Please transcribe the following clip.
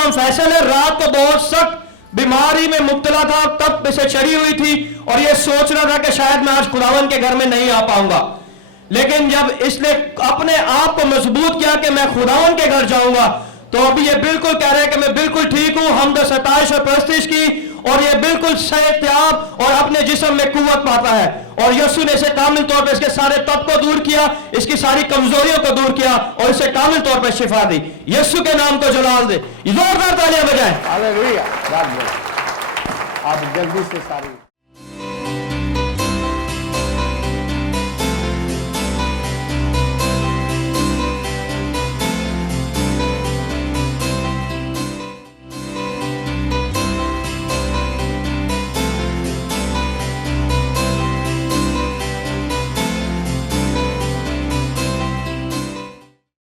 नाम फैसल है। रात को बहुत सख्त बीमारी में मुब्तला था, तब इसे चढ़ी हुई थी और ये सोच रहा था कि शायद मैं आज खुदावन के घर में नहीं आ पाऊंगा। लेकिन जब इसने अपने आप को मजबूत किया कि मैं खुदावन के घर जाऊंगा, तो अभी ये बिल्कुल कह रहे हैं कि मैं बिल्कुल ठीक हूं। हमद सताइश और परस्तिश की, और ये बिल्कुल सेहतियाब और अपने जिस्म में कुव्वत पाता है। और यीशु ने इसे कामिल तौर पर इसके सारे तब को दूर किया, इसकी सारी कमजोरियों को दूर किया और इसे कामिल तौर पर शिफा दी। यीशु के नाम को जलाल दे, जोरदार तालियां बजाएं। हालेलुया। आप जल्दी से सारी